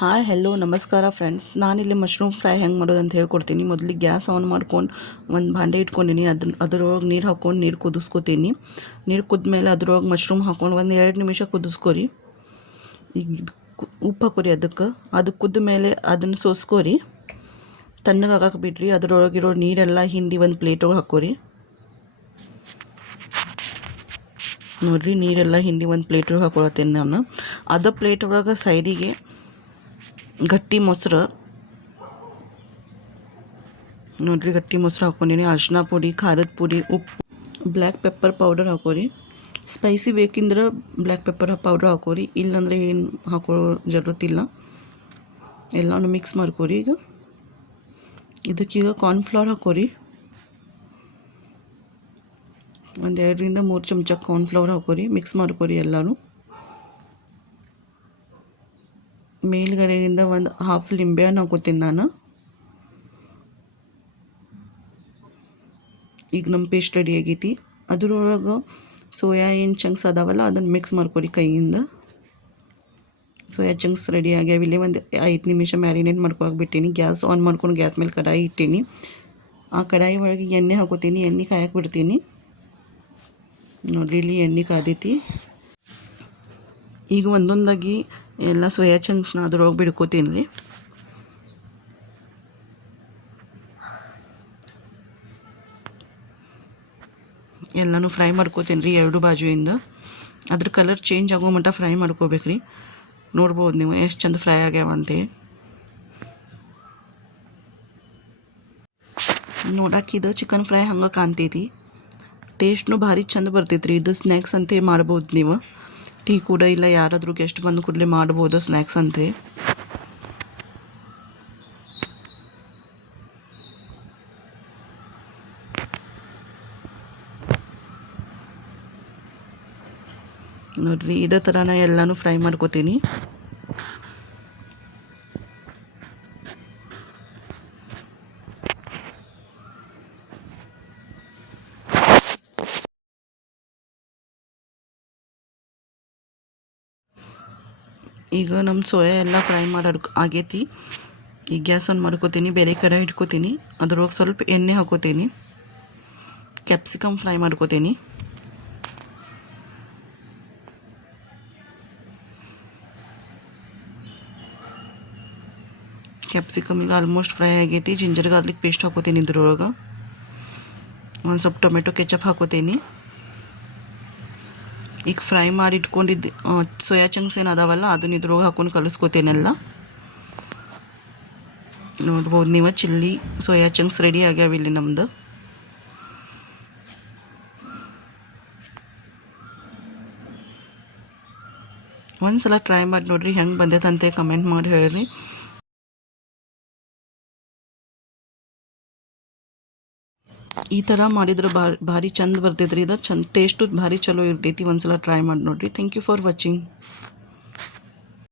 Hi hello ನಮಸ್ಕಾರ friends, ನಾನಿಲ್ಲಿ mushroom fry ಹೆಂಗೆ ಮಾಡೋದು ಅಂತ ಹೇಳ್ಕೊಡ್ತೀನಿ. ಮೊದಲಿಗೆ ಗ್ಯಾಸ್ ಆನ್ ಮಾಡ್ಕೊಂಡು ಒಂದು ಭಾಂಡೆ ಇಟ್ಕೊಂಡಿನಿ. ಅದರೊಳಗೆ ನೀರು ಹಾಕ್ಕೊಂಡು ನೀರು ಕುದಿಸ್ಕೊತೀನಿ. ನೀರು ಕುದ್ಮೇಲೆ ಅದ್ರೊಳಗೆ ಮಶ್ರೂಮ್ ಹಾಕ್ಕೊಂಡು ಒಂದು 2 ನಿಮಿಷ ಕುದಿಸ್ಕೊರಿ. ಈಗ ಉಪ್ಪು ಹಾಕೋರಿ. ಅದು ಕುದ್ದ ಮೇಲೆ ಅದನ್ನು ಸೋಸ್ಕೊರಿ. ತಣ್ಣಗೆ ಆಗಕ್ಕೆ ಬಿಡ್ರಿ. ಅದರೊಳಗಿರೋ ನೀರೆಲ್ಲ ಹಿಂಡಿ ಒಂದು ಪ್ಲೇಟ್ ಒಳಗೆ ಹಾಕೋರಿ. ನೋಡಿರಿ, ನೀರೆಲ್ಲ ಹಿಂಡಿ ಒಂದು ಪ್ಲೇಟ್ ಒಳಗೆ ಹಾಕೊಳತ್ತೇನೆ ನಾನು. ಅದ ಪ್ಲೇಟ್ ಒಳಗೆ ಸೈಡಿಗೆ ಗಟ್ಟಿ ಮೊಸರು ನೋಡಿರಿ, ಗಟ್ಟಿ ಮೊಸರು ಹಾಕ್ಕೊಂಡಿನಿ. ಅರಿಶಿನ ಪುಡಿ, ಖಾರದ ಪುಡಿ, ಉಪ್ಪು, ಬ್ಲ್ಯಾಕ್ ಪೆಪ್ಪರ್ ಪೌಡರ್ ಹಾಕೋರಿ. ಸ್ಪೈಸಿ ಬೇಕಿಂದ್ರೆ ಬ್ಲ್ಯಾಕ್ ಪೆಪ್ಪರ್ ಪೌಡರ್ ಹಾಕೋರಿ, ಇಲ್ಲಾಂದರೆ ಏನು ಹಾಕೋ ಜರೂರತ್ತಿಲ್ಲ. ಎಲ್ಲನೂ ಮಿಕ್ಸ್ ಮಾಡ್ಕೋರಿ. ಇದಕ್ಕೀಗ ಕಾರ್ನ್ಫ್ಲವರ್ ಹಾಕೋರಿ. ಒಂದು 2ರಿಂದ 3 ಚಮಚ ಕಾರ್ನ್ಫ್ಲವರ್ ಹಾಕೋರಿ. ಮಿಕ್ಸ್ ಮಾಡ್ಕೋರಿ ಎಲ್ಲನೂ. ಮೇಲ್ಗಡೆಯಿಂದ ಒಂದು ಹಾಫ್ ಲಿಂಬೆಹಣ್ಣು ಹಾಕೋತೀನಿ ನಾನು. ಈಗ ನಮ್ಮ ಪೇಸ್ಟ್ ರೆಡಿ ಆಗೈತಿ. ಅದ್ರೊಳಗೆ ಸೋಯಾ ಏನು ಚಂಕ್ಸ್ ಅದಾವಲ್ಲ ಅದನ್ನು ಮಿಕ್ಸ್ ಮಾಡ್ಕೊರಿ ಕೈಯಿಂದ. ಸೋಯಾ ಚಂಕ್ಸ್ ರೆಡಿ ಆಗ್ಯಾವ. ಇಲ್ಲೇ ಒಂದು 5 ನಿಮಿಷ ಮ್ಯಾರಿನೇಟ್ ಮಾಡ್ಕೊಳಕ್ಕೆ ಬಿಟ್ಟೀನಿ. ಗ್ಯಾಸ್ ಆನ್ ಮಾಡ್ಕೊಂಡು ಗ್ಯಾಸ್ ಮೇಲೆ ಕಡಾಯಿ ಇಟ್ಟೀನಿ. ಆ ಕಡಾಯಿ ಒಳಗೆ ಎಣ್ಣೆ ಹಾಕೋತೀನಿ. ಎಣ್ಣೆ ಕಾಯಕ್ಕೆ ಬಿಡ್ತೀನಿ. ನೋಡಿರಿ, ಇಲ್ಲಿ ಎಣ್ಣೆ ಕಾದೈತಿ. ಈಗ ಒಂದೊಂದಾಗಿ ಎಲ್ಲ ಸೋಯಾ ಚಂಕ್ಸ್ನ ಅದ್ರೊಳಗೆ ಬಿಡ್ಕೋತೀನಿ ರೀ. ಎಲ್ಲನೂ ಫ್ರೈ ಮಾಡ್ಕೋತೀನಿ ರೀ 2 ಬಾಜುಯಿಂದ. ಅದ್ರ ಕಲರ್ ಚೇಂಜ್ ಆಗೋ ಮಟ್ಟ ಫ್ರೈ ಮಾಡ್ಕೋಬೇಕ್ರಿ. ನೋಡ್ಬೋದು ನೀವು ಎಷ್ಟು ಚಂದ ಫ್ರೈ ಆಗ್ಯಾವಂತೆ. ನೋಡಕ್ಕಿದು ಚಿಕನ್ ಫ್ರೈ ಹಂಗೆ ಕಾಣ್ತೈತಿ. ಟೇಸ್ಟ್ನು ಭಾರಿ ಚಂದ ಬರ್ತೈತ್ರಿ. ಇದು ಸ್ನ್ಯಾಕ್ಸ್ ಅಂತ ಮಾಡ್ಬೋದು ನೀವು. ಟೀ ಕೂಡ ಇಲ್ಲ ಯಾರಾದರೂ ಗೆಸ್ಟ್ ಬಂದು ಕೂಡಲೇ ಮಾಡ್ಬೋದು ಸ್ನ್ಯಾಕ್ಸ್ ಅಂತೆ. ನೋಡಿರಿ, ಇದೇ ಥರ ನಾನು ಎಲ್ಲನೂ ಫ್ರೈ ಮಾಡ್ಕೋತೀನಿ. ಈಗ ನಮ್ಮ ಸೋಯಾ ಎಲ್ಲ ಫ್ರೈ ಮಾಡಿ ಆಗೈತಿ. ಈಗ ಗ್ಯಾಸ್ ಆನ್ ಮಾಡ್ಕೋತೀನಿ. ಬೇರೆ ಕಡೆ ಇಟ್ಕೋತೀನಿ. ಅದ್ರೊಳಗೆ ಸ್ವಲ್ಪ ಎಣ್ಣೆ ಹಾಕೋತೀನಿ. ಕ್ಯಾಪ್ಸಿಕಮ್ ಫ್ರೈ ಮಾಡ್ಕೋತೀನಿ. ಕ್ಯಾಪ್ಸಿಕಮ್ ಈಗ ಆಲ್ಮೋಸ್ಟ್ ಫ್ರೈ ಆಗೈತಿ. ಜಿಂಜರ್ ಗಾರ್ಲಿಕ್ ಪೇಸ್ಟ್ ಹಾಕೋತೀನಿ. ಇದ್ರೊಳಗೆ ಒಂದು ಸ್ವಲ್ಪ ಟೊಮೆಟೊ ಕೆಚಪ್ ಹಾಕೋತೀನಿ. ಈಗ ಫ್ರೈ ಮಾಡಿ ಇಟ್ಕೊಂಡಿದ್ದು ಸೋಯಾ ಚಂಕ್ಸ್ ಏನು ಅದಾವಲ್ಲ ಅದನ್ನ ಇದ್ರೊಳಗೆ ಹಾಕೊಂಡು ಕಲಿಸ್ಕೋತೇನೆಲ್ಲ. ನೋಡ್ಬೋದು ನೀವು, ಚಿಲ್ಲಿ ಸೋಯಾ ಚಂಕ್ಸ್ ರೆಡಿ ಆಗ್ಯಾವ ಇಲ್ಲಿ ನಮ್ಮದು. ಒಂದು ಸಲ ಟ್ರೈ ಮಾಡಿ ನೋಡಿರಿ, ಹೆಂಗೆ ಬಂದೈತಂತೆ ಕಮೆಂಟ್ ಮಾಡಿ ಹೇಳ್ರಿ. ಈ ಥರ ಮಾಡಿದ್ರೆ ಭಾರಿ ಚಂದ ಬರ್ತೈತ್ರಿ. ಇದು ಚಂದ ಟೇಸ್ಟು ಭಾರಿ ಚಲೋ ಇರ್ತೈತಿ. ಒಂದು ಸಲ ಟ್ರೈ ಮಾಡಿ ನೋಡಿರಿ. Thank you for watching.